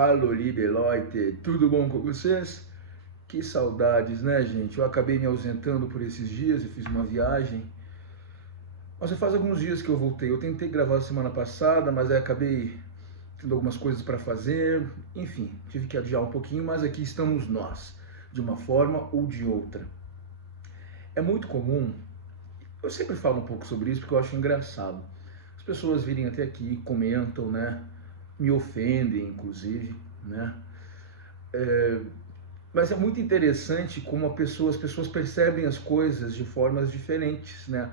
Hallo, liebe Leute, tudo bom com vocês? Que saudades, né, gente? Eu acabei me ausentando por esses dias e fiz uma viagem. Mas já faz alguns dias que eu voltei. Eu tentei gravar semana passada, mas aí acabei tendo algumas coisas para fazer. Enfim, tive que adiar um pouquinho, mas aqui estamos nós, de uma forma ou de outra. É muito comum, eu sempre falo um pouco sobre isso porque eu acho engraçado. As pessoas virem até aqui, comentam, né? Me ofendem, inclusive, né? Mas é muito interessante como as pessoas percebem as coisas de formas diferentes, né?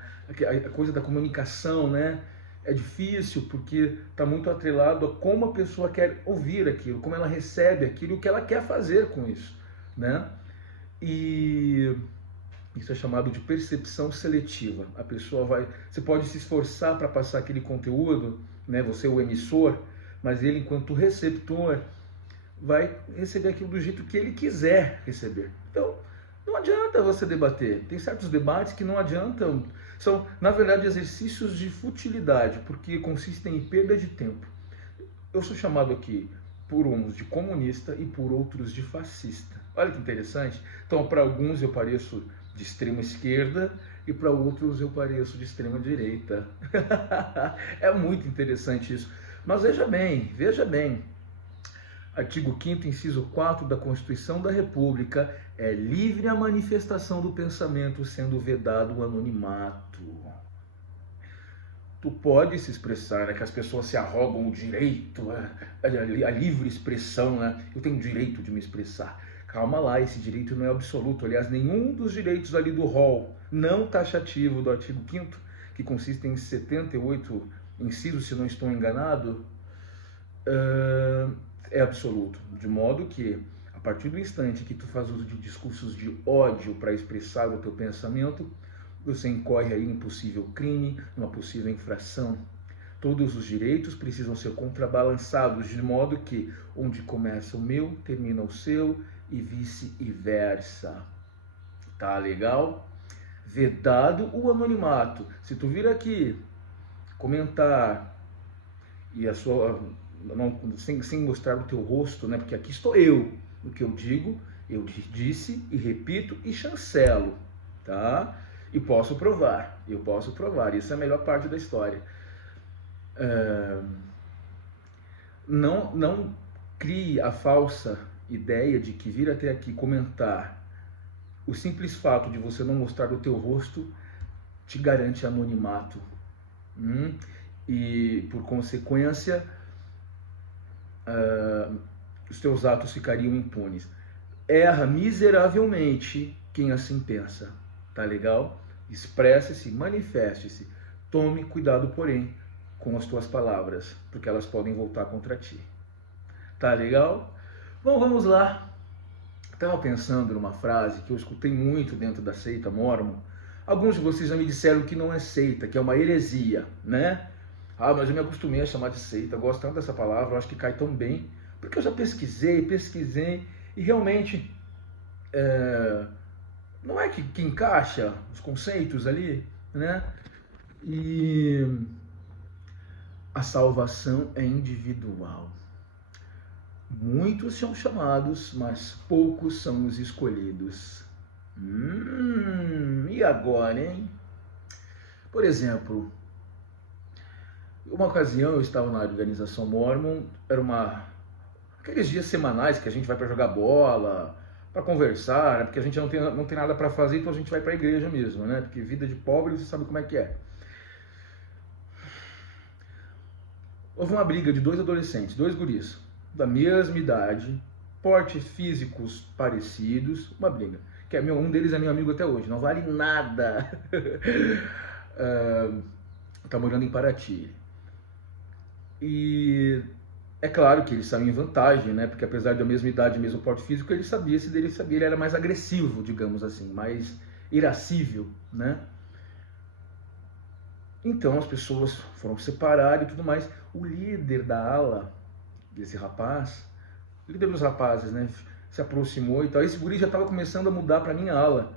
A coisa da comunicação, né? É difícil porque está muito atrelado a como a pessoa quer ouvir aquilo, como ela recebe aquilo e o que ela quer fazer com isso, né? E isso é chamado de percepção seletiva. A pessoa vai, você pode se esforçar para passar aquele conteúdo, né? Você é o emissor, mas ele, enquanto receptor, vai receber aquilo do jeito que ele quiser receber. Então, não adianta você debater. Tem certos debates que não adiantam. São, na verdade, exercícios de futilidade, porque consistem em perda de tempo. Eu sou chamado aqui por uns de comunista e por outros de fascista. Olha que interessante. Então, para alguns eu pareço de extrema esquerda e para outros eu pareço de extrema direita. É muito interessante isso. Mas veja bem, artigo 5º, inciso 4 da Constituição da República, é livre a manifestação do pensamento, sendo vedado o anonimato. Tu pode se expressar, né, que as pessoas se arrogam o direito, a livre expressão, né? Eu tenho o direito de me expressar. Calma lá, esse direito não é absoluto. Aliás, nenhum dos direitos ali do rol não taxativo do artigo 5º, que consiste em 78 incisos, se não estou enganado, é absoluto. De modo que, a partir do instante que tu faz uso de discursos de ódio para expressar o teu pensamento, você incorre aí em possível crime, numa possível infração. Todos os direitos precisam ser contrabalançados, de modo que onde começa o meu, termina o seu e vice-versa. Tá legal? Vedado o anonimato. Se tu vir aqui comentar e a sua não, sem mostrar o teu rosto, né? Porque aqui estou eu. O que eu digo, eu disse e repito e chancelo, tá? E posso provar, isso é a melhor parte da história. Não crie a falsa ideia de que vir até aqui comentar, o simples fato de você não mostrar o teu rosto te garante anonimato. E por consequência, os teus atos ficariam impunes. Erra miseravelmente quem assim pensa, tá legal? Expresse-se, manifeste-se. Tome cuidado, porém, com as tuas palavras, porque elas podem voltar contra ti. Tá legal? Bom, vamos lá. Estava pensando numa frase que eu escutei muito dentro da seita Mórmon. Alguns de vocês já me disseram que não é seita, que é uma heresia, né? Ah, mas eu me acostumei a chamar de seita, gosto tanto dessa palavra, eu acho que cai tão bem, porque eu já pesquisei, e realmente não é que encaixa os conceitos ali, né? E a salvação é individual. Muitos são chamados, mas poucos são os escolhidos. E agora, hein? Por exemplo, uma ocasião eu estava na organização Mormon, era aqueles dias semanais que a gente vai para jogar bola, para conversar, né? Porque a gente não tem nada para fazer, então a gente vai para a igreja mesmo, né? Porque vida de pobre, você sabe como é que é. Houve uma briga de 2 adolescentes, 2 guris, da mesma idade, portes físicos parecidos, uma briga. Que um deles é meu amigo até hoje, não vale nada. Tá morando em Paraty. E é claro que ele saiu em vantagem, né? Porque apesar da mesma idade, mesmo porte físico, ele sabia, ele era mais agressivo, digamos assim, mais irascível, né? Então as pessoas foram separar e tudo mais. O líder da ala desse rapaz, o líder dos rapazes, né, se aproximou e tal. Esse guri já estava começando a mudar para minha ala.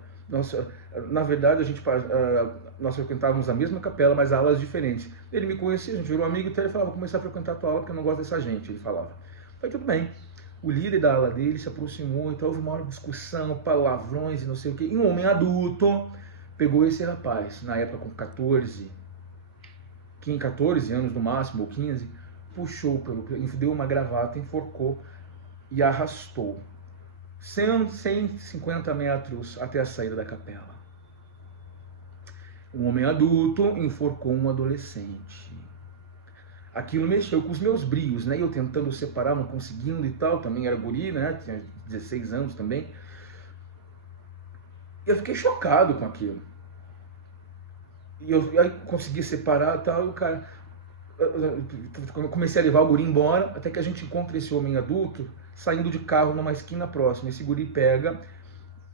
Na verdade, nós frequentávamos a mesma capela, mas alas diferentes. Ele me conhecia, a gente virou amigo, então ele falava: vou começar a frequentar a tua aula porque eu não gosto dessa gente, ele falava. Foi tudo bem. O líder da ala dele se aproximou, então houve uma hora de discussão, palavrões e não sei o quê. E um homem adulto pegou esse rapaz, na época com 14 anos no máximo, ou 15, puxou deu uma gravata, enforcou e arrastou 150 metros até a saída da capela. Um homem adulto enforcou um adolescente. Aquilo mexeu com os meus brios, né? Eu tentando separar, não conseguindo e tal, também era guri, né? Tinha 16 anos também. E eu fiquei chocado com aquilo. E eu aí consegui separar e tal, e o cara... Eu comecei a levar o guri embora, até que a gente encontra esse homem adulto saindo de carro numa esquina próxima. Esse guri pega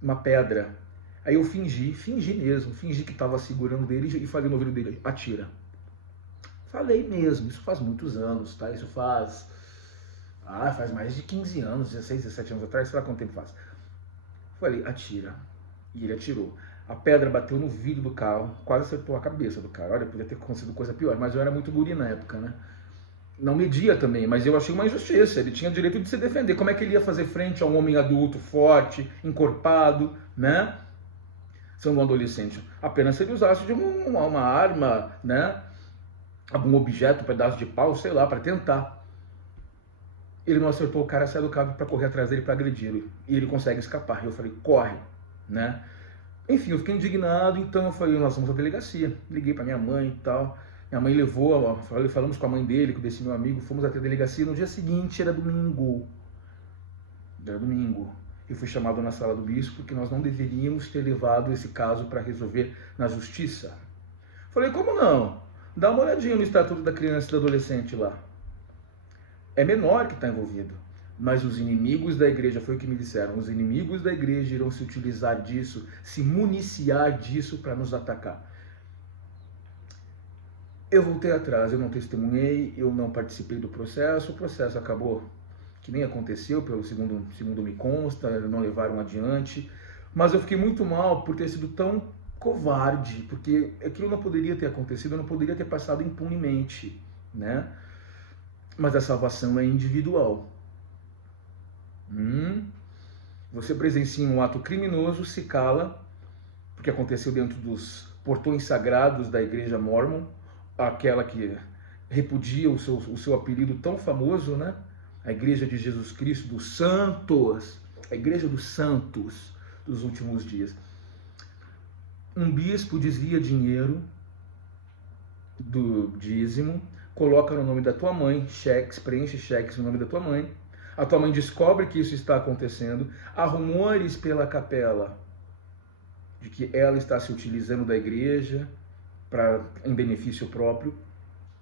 uma pedra. Aí eu fingi que estava segurando dele e falei no ouvido dele, atira. Falei mesmo, isso faz muitos anos, tá? Isso faz mais de 15 anos, 16, 17 anos atrás, sei lá quanto tempo faz. Falei, atira. E ele atirou. A pedra bateu no vidro do carro, quase acertou a cabeça do cara. Olha, podia ter acontecido coisa pior, mas eu era muito guri na época, né? Não media também, mas eu achei uma injustiça. Ele tinha direito de se defender. Como é que ele ia fazer frente a um homem adulto, forte, encorpado, né? Sendo um adolescente. Apenas se ele usasse de uma arma, né? Algum objeto, um pedaço de pau, sei lá, para tentar. Ele não acertou o cara, saiu do carro para correr atrás dele para agredi-lo. E ele consegue escapar. Eu falei, corre, né? Enfim, eu fiquei indignado, então eu falei, nós vamos à delegacia. Liguei para minha mãe e tal. Minha mãe levou, falamos com a mãe dele, desse meu amigo, fomos até a delegacia. No dia seguinte era domingo. Eu fui chamado na sala do bispo porque nós não deveríamos ter levado esse caso para resolver na justiça. Falei, como não? Dá uma olhadinha no estatuto da criança e do adolescente lá. É menor que está envolvido. Mas os inimigos da igreja, foi o que me disseram, os inimigos da igreja irão se utilizar disso, se municiar disso para nos atacar. Eu voltei atrás, eu não testemunhei, eu não participei do processo, o processo acabou que nem aconteceu, pelo segundo me consta, não levaram adiante, mas eu fiquei muito mal por ter sido tão covarde, porque aquilo não poderia ter acontecido, não poderia ter passado impunemente, né? Mas a salvação é individual. Você presencia um ato criminoso, se cala, porque aconteceu dentro dos portões sagrados da igreja Mormon, aquela que repudia o seu apelido tão famoso, né? A igreja de Jesus Cristo, dos santos, a igreja dos santos dos últimos dias. Um bispo desvia dinheiro do dízimo, coloca no nome da tua mãe, cheques, preenche cheques no nome da tua mãe. A tua mãe descobre que isso está acontecendo. Há rumores pela capela de que ela está se utilizando da igreja em benefício próprio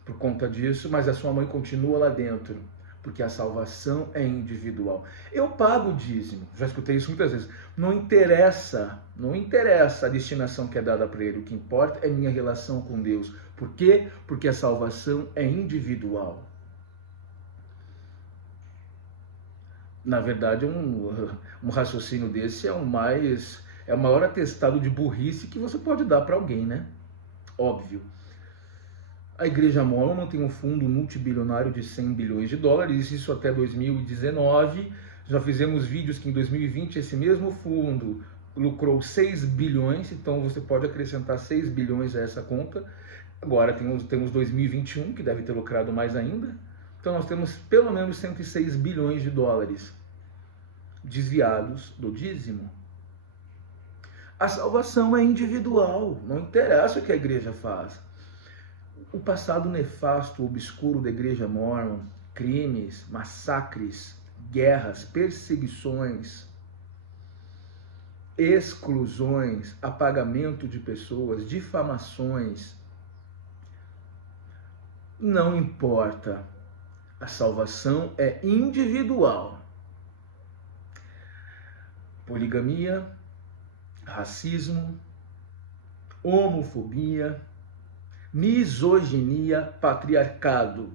por conta disso, mas a sua mãe continua lá dentro, porque a salvação é individual. Eu pago o dízimo, já escutei isso muitas vezes. Não interessa a destinação que é dada para ele. O que importa é minha relação com Deus. Por quê? Porque a salvação é individual. Na verdade, um raciocínio desse é o maior atestado de burrice que você pode dar para alguém, né? Óbvio. A Igreja Mormon tem um fundo multibilionário de 100 bilhões de dólares, isso até 2019. Já fizemos vídeos que em 2020 esse mesmo fundo lucrou 6 bilhões, então você pode acrescentar 6 bilhões a essa conta. Agora temos 2021, que deve ter lucrado mais ainda. Então nós temos pelo menos 106 bilhões de dólares desviados do dízimo. A salvação é individual, não interessa o que a igreja faz. O passado nefasto, obscuro da igreja Mormon, crimes, massacres, guerras, perseguições, exclusões, apagamento de pessoas, difamações, não importa. A salvação é individual. Poligamia, racismo, homofobia, misoginia, patriarcado,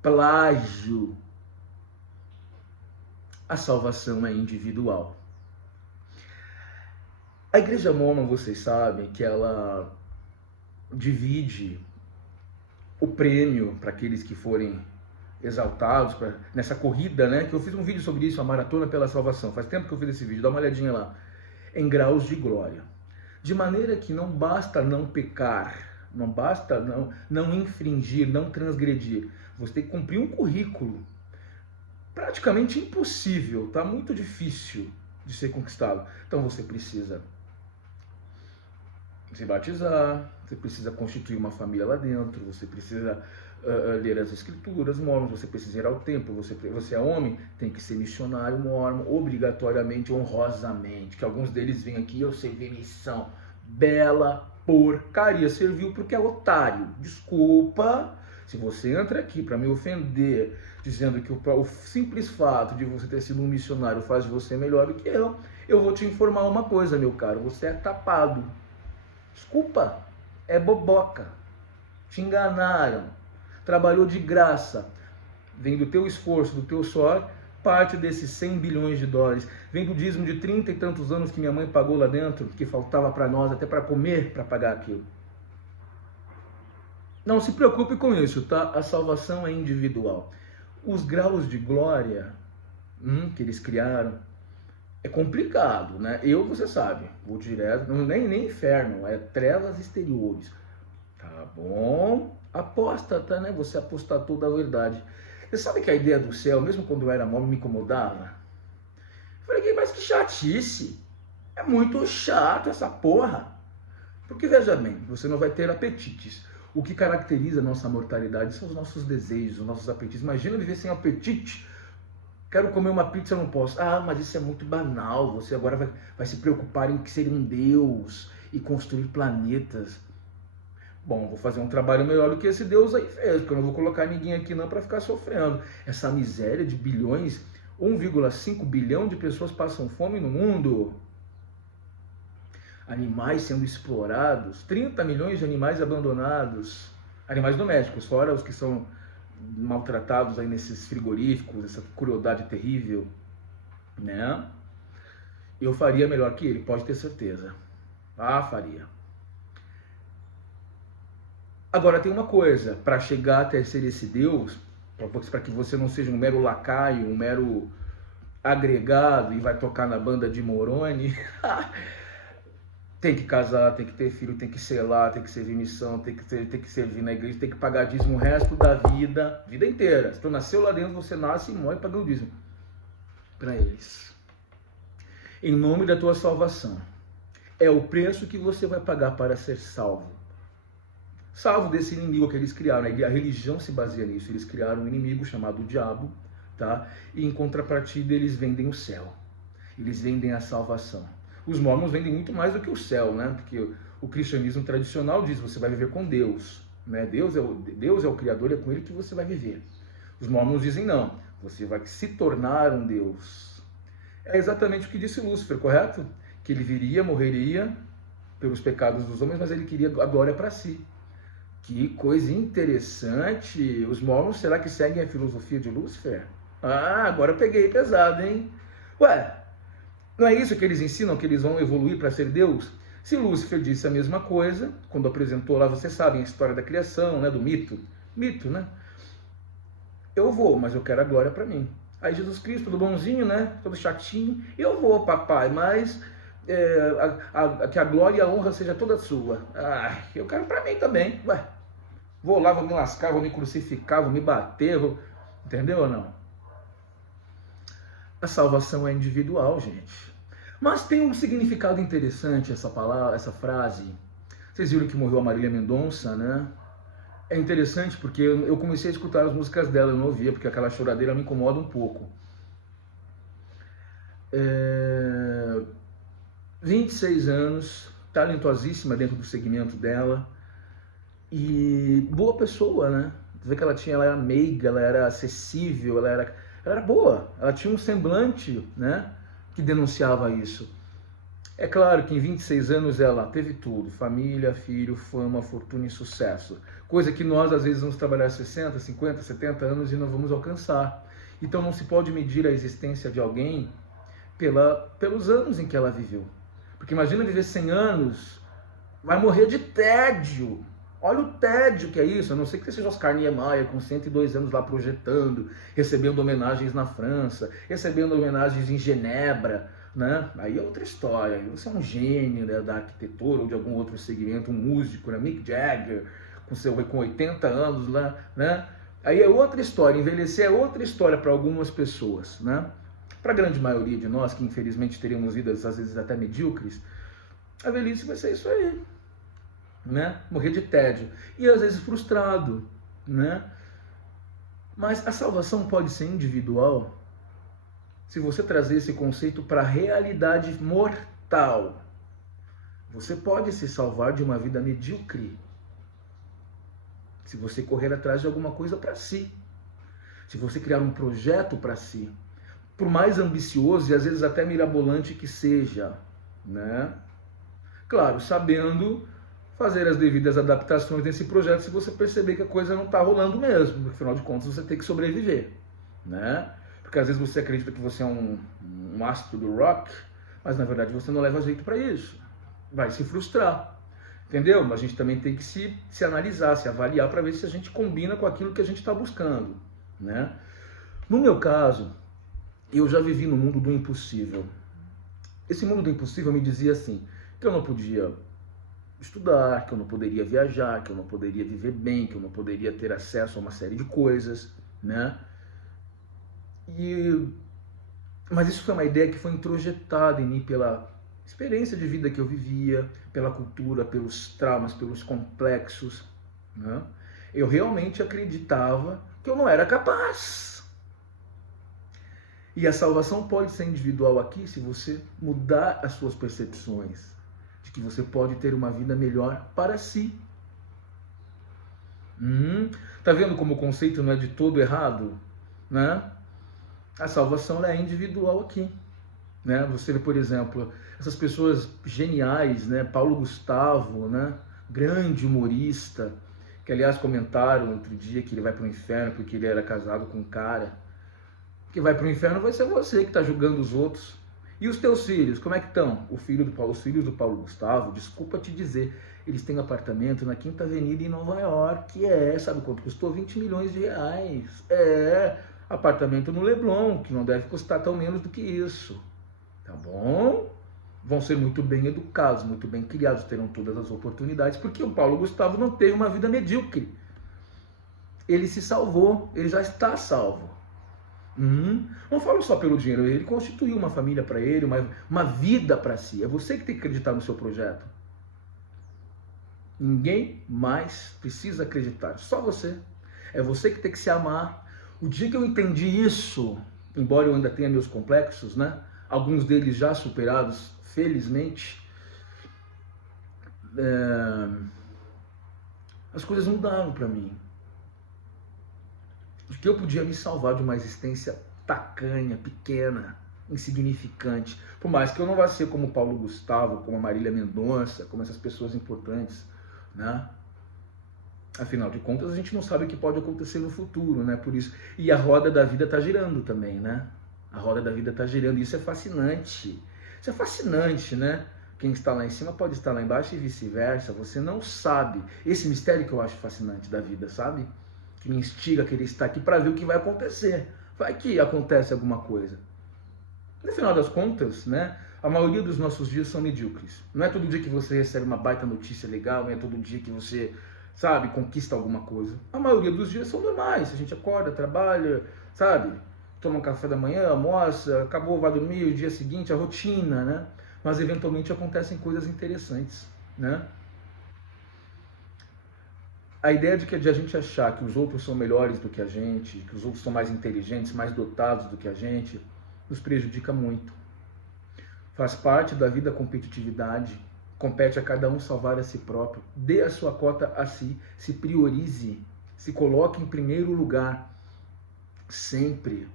plágio. A salvação é individual. A Igreja Mormon, vocês sabem que ela divide o prêmio para aqueles que forem exaltados nessa corrida, né? Que eu fiz um vídeo sobre isso, a Maratona pela Salvação. Faz tempo que eu fiz esse vídeo, dá uma olhadinha lá. Em graus de glória. De maneira que não basta não pecar, não basta não infringir, não transgredir. Você tem que cumprir um currículo praticamente impossível, tá? Muito difícil de ser conquistado. Então você precisa se batizar, você precisa constituir uma família lá dentro, você precisa ler as escrituras mormons, você precisa ir ao templo, você é homem, tem que ser missionário mormon, obrigatoriamente, honrosamente, que alguns deles vêm aqui, eu servi missão, bela porcaria, serviu porque é otário, desculpa, se você entra aqui para me ofender, dizendo que o simples fato de você ter sido um missionário faz de você melhor do que eu vou te informar uma coisa, meu caro, você é tapado. Desculpa, é boboca. Te enganaram. Trabalhou de graça. Vem do teu esforço, do teu suor, parte desses 100 bilhões de dólares. Vem do dízimo de 30 e tantos anos que minha mãe pagou lá dentro, que faltava para nós até para comer, para pagar aquilo. Não se preocupe com isso, tá? A salvação é individual. Os graus de glória que eles criaram, é complicado, né? Você sabe, vou direto, nem inferno, é trevas exteriores. Tá bom? Apóstata, né? Você apostatou da verdade. Você sabe que a ideia do céu, mesmo quando eu era mormon, me incomodava? Eu falei, mas que chatice. É muito chato essa porra. Porque, veja bem, você não vai ter apetites. O que caracteriza a nossa mortalidade são os nossos desejos, os nossos apetites. Imagina viver sem apetite. Quero comer uma pizza, não posso. Ah, mas isso é muito banal. Você agora vai se preocupar em ser um Deus e construir planetas. Bom, vou fazer um trabalho melhor do que esse Deus aí fez, porque eu não vou colocar ninguém aqui não para ficar sofrendo. Essa miséria de bilhões, 1,5 bilhão de pessoas passam fome no mundo. Animais sendo explorados, 30 milhões de animais abandonados. Animais domésticos, fora os que são maltratados aí nesses frigoríficos, essa crueldade terrível, né? Eu faria melhor que ele, pode ter certeza. Ah, faria. Agora tem uma coisa, para chegar até ser esse Deus, para que você não seja um mero lacaio, um mero agregado e vai tocar na banda de Moroni, tem que casar, tem que ter filho, tem que selar, tem que servir missão, tem que servir na igreja, tem que pagar dízimo o resto da vida inteira. Se tu nasceu lá dentro, você nasce e morre pagando dízimo para eles. Em nome da tua salvação. É o preço que você vai pagar para ser salvo. Salvo desse inimigo que eles criaram. A religião se baseia nisso. Eles criaram um inimigo chamado diabo, tá? E em contrapartida eles vendem o céu. Eles vendem a salvação. Os mormons vendem muito mais do que o céu, né? Porque o cristianismo tradicional diz, você vai viver com Deus, né? Deus é o Criador, é com Ele que você vai viver. Os mormons dizem não, você vai se tornar um Deus. É exatamente o que disse Lúcifer, correto? Que ele viria, morreria pelos pecados dos homens, mas ele queria a glória para si. Que coisa interessante. Os mormons, será que seguem a filosofia de Lúcifer? Ah, agora eu peguei pesado, hein? Ué, não é isso que eles ensinam, que eles vão evoluir para ser Deus? Se Lúcifer disse a mesma coisa, quando apresentou lá, vocês sabem a história da criação, né, do mito, né? Eu vou, mas eu quero a glória para mim. Aí Jesus Cristo, todo bonzinho, né, todo chatinho, eu vou, papai, mas que a glória e a honra seja toda sua. Ah, eu quero para mim também. Ué, vou lá, vou me lascar, vou me crucificar, vou me bater, entendeu ou não? A salvação é individual, gente. Mas tem um significado interessante essa palavra, essa frase. Vocês viram que morreu a Marília Mendonça, né? É interessante porque eu comecei a escutar as músicas dela, eu não ouvia, porque aquela choradeira me incomoda um pouco. 26 anos, talentosíssima dentro do segmento dela. E boa pessoa, né? Você vê que ela era meiga, ela era acessível, ela era boa, ela tinha um semblante, né, que denunciava isso. É claro que em 26 anos ela teve tudo, família, filho, fama, fortuna e sucesso. Coisa que nós às vezes vamos trabalhar 60, 50, 70 anos e não vamos alcançar. Então não se pode medir a existência de alguém pelos anos em que ela viveu. Porque imagina viver 100 anos, vai morrer de tédio. Olha o tédio que é isso, a não ser que você seja Oscar Niemeyer com 102 anos lá projetando, recebendo homenagens na França, recebendo homenagens em Genebra, né? Aí é outra história, você é um gênio, né, da arquitetura ou de algum outro segmento, um músico, né? Mick Jagger, com 80 anos lá, né? Aí é outra história, envelhecer é outra história para algumas pessoas, né? Para a grande maioria de nós, que infelizmente teríamos vidas às vezes até medíocres, a velhice vai ser isso aí, né? Morrer de tédio e às vezes frustrado, né? Mas a salvação pode ser individual se você trazer esse conceito para a realidade mortal. Você pode se salvar de uma vida medíocre se você correr atrás de alguma coisa para si, se você criar um projeto para si, por mais ambicioso e às vezes até mirabolante que seja, né? Claro, sabendo fazer as devidas adaptações nesse projeto se você perceber que a coisa não está rolando mesmo, porque afinal de contas você tem que sobreviver, né? Porque às vezes você acredita que você é um astro do rock, mas na verdade você não leva jeito para isso, vai se frustrar, entendeu? Mas a gente também tem que se analisar, se avaliar para ver se a gente combina com aquilo que a gente está buscando, né? No meu caso, eu já vivi no mundo do impossível. Esse mundo do impossível me dizia assim, que eu não podia estudar, que eu não poderia viajar, que eu não poderia viver bem, que eu não poderia ter acesso a uma série de coisas, né? Mas isso foi uma ideia que foi introjetada em mim pela experiência de vida que eu vivia, pela cultura, pelos traumas, pelos complexos, né? Eu realmente acreditava que eu não era capaz. E a salvação pode ser individual aqui se você mudar as suas percepções de que você pode ter uma vida melhor para si. Tá vendo como o conceito não é de todo errado, né? A salvação ela é individual aqui, né? Você vê, por exemplo, essas pessoas geniais, né? Paulo Gustavo, né? Grande humorista, que aliás comentaram outro dia que ele vai para o inferno porque ele era casado com um cara. Que vai para o inferno vai ser você que está julgando os outros. E os teus filhos, como é que estão? Os filhos do Paulo Gustavo, desculpa te dizer, eles têm apartamento na Quinta Avenida em Nova York, sabe quanto custou? 20 milhões de reais. Apartamento no Leblon, que não deve custar tão menos do que isso. Tá bom? Vão ser muito bem educados, muito bem criados, terão todas as oportunidades, porque o Paulo Gustavo não teve uma vida medíocre. Ele se salvou, ele já está salvo. Não falo só pelo dinheiro, ele constituiu uma família para ele, uma vida para si. É você que tem que acreditar no seu projeto. Ninguém mais precisa acreditar, só você. É você que tem que se amar. O dia que eu entendi isso, embora eu ainda tenha meus complexos, né? Alguns deles já superados, felizmente, as coisas mudaram para mim. De que eu podia me salvar de uma existência tacanha, pequena, insignificante. Por mais que eu não vá ser como Paulo Gustavo, como a Marília Mendonça, como essas pessoas importantes, né? Afinal de contas, a gente não sabe o que pode acontecer no futuro, né? Por isso. E a roda da vida está girando também, né? A roda da vida está girando. Isso é fascinante. Isso é fascinante, né? Quem está lá em cima pode estar lá embaixo e vice-versa. Você não sabe. Esse mistério que eu acho fascinante da vida, sabe? Que me instiga a querer estar aqui para ver o que vai acontecer. Vai que acontece alguma coisa. No final das contas, né? A maioria dos nossos dias são medíocres. Não é todo dia que você recebe uma baita notícia legal, não é todo dia que você, sabe, conquista alguma coisa. A maioria dos dias são normais. A gente acorda, trabalha, sabe? Toma um café da manhã, almoça, acabou, vai dormir, o dia seguinte, a rotina, né? Mas eventualmente acontecem coisas interessantes, né? A ideia de a gente achar que os outros são melhores do que a gente, que os outros são mais inteligentes, mais dotados do que a gente, nos prejudica muito. Faz parte da vida a competitividade, compete a cada um salvar a si próprio, dê a sua cota a si, se priorize, se coloque em primeiro lugar, sempre.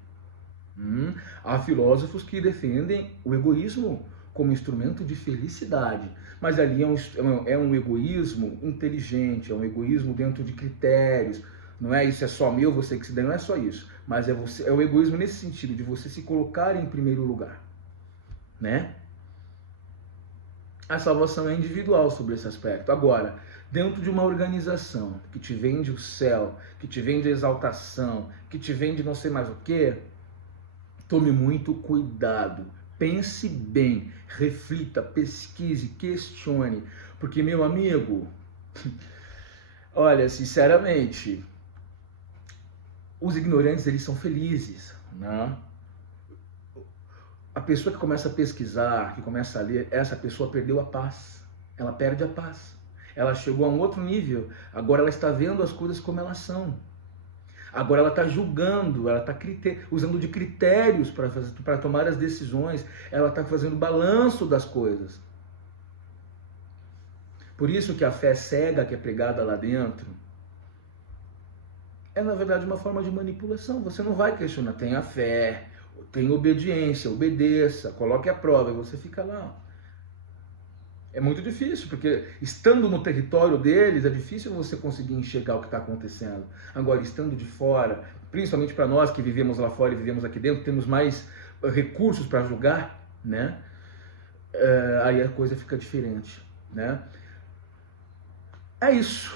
Há filósofos que defendem o egoísmo como instrumento de felicidade, mas ali é um egoísmo inteligente, é um egoísmo dentro de critérios, não é isso é só meu, você que se dá, não é só isso, mas é o egoísmo nesse sentido, de você se colocar em primeiro lugar, né? A salvação é individual sobre esse aspecto. Agora, dentro de uma organização que te vende o céu, que te vende a exaltação, que te vende não sei mais o que, tome muito cuidado. Pense bem, reflita, pesquise, questione. Porque, meu amigo, olha, sinceramente, os ignorantes, eles são felizes, né? A pessoa que começa a pesquisar, que começa a ler, essa pessoa perdeu a paz. Ela perde a paz. Ela chegou a um outro nível. Agora ela está vendo as coisas como elas são. Agora ela está julgando, ela está usando de critérios para tomar as decisões. Ela está fazendo balanço das coisas. Por isso que a fé cega que é pregada lá dentro é, na verdade, uma forma de manipulação. Você não vai questionar. Tenha fé, tenha obediência, obedeça, coloque a prova, e você fica lá. É muito difícil, porque estando no território deles, é difícil você conseguir enxergar o que está acontecendo. Agora, estando de fora, principalmente para nós que vivemos lá fora e vivemos aqui dentro, temos mais recursos para julgar, né? Aí a coisa fica diferente, né? É isso.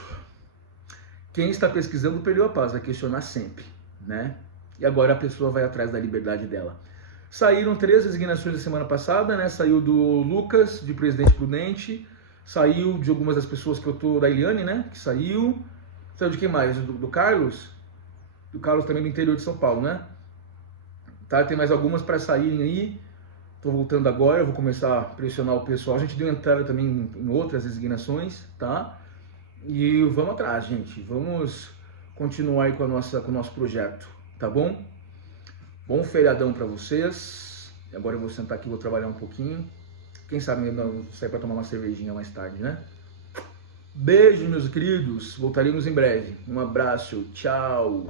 Quem está pesquisando perdeu a paz, vai questionar sempre, né? E agora a pessoa vai atrás da liberdade dela. Saíram 3 designações da semana passada, né? Saiu do Lucas, de Presidente Prudente, saiu de algumas das pessoas que eu tô, da Eliane, né? Que saiu de quem mais? Do Carlos? Do Carlos também do interior de São Paulo, né? Tá? Tem mais algumas para saírem aí. Tô voltando agora, eu vou começar a pressionar o pessoal. A gente deu entrada também em outras designações, tá? E vamos atrás, gente. Vamos continuar aí com o nosso projeto, tá bom? Bom feriadão para vocês. E agora eu vou sentar aqui, vou trabalhar um pouquinho. Quem sabe eu sair para tomar uma cervejinha mais tarde, né? Beijo, meus queridos. Voltaremos em breve. Um abraço. Tchau.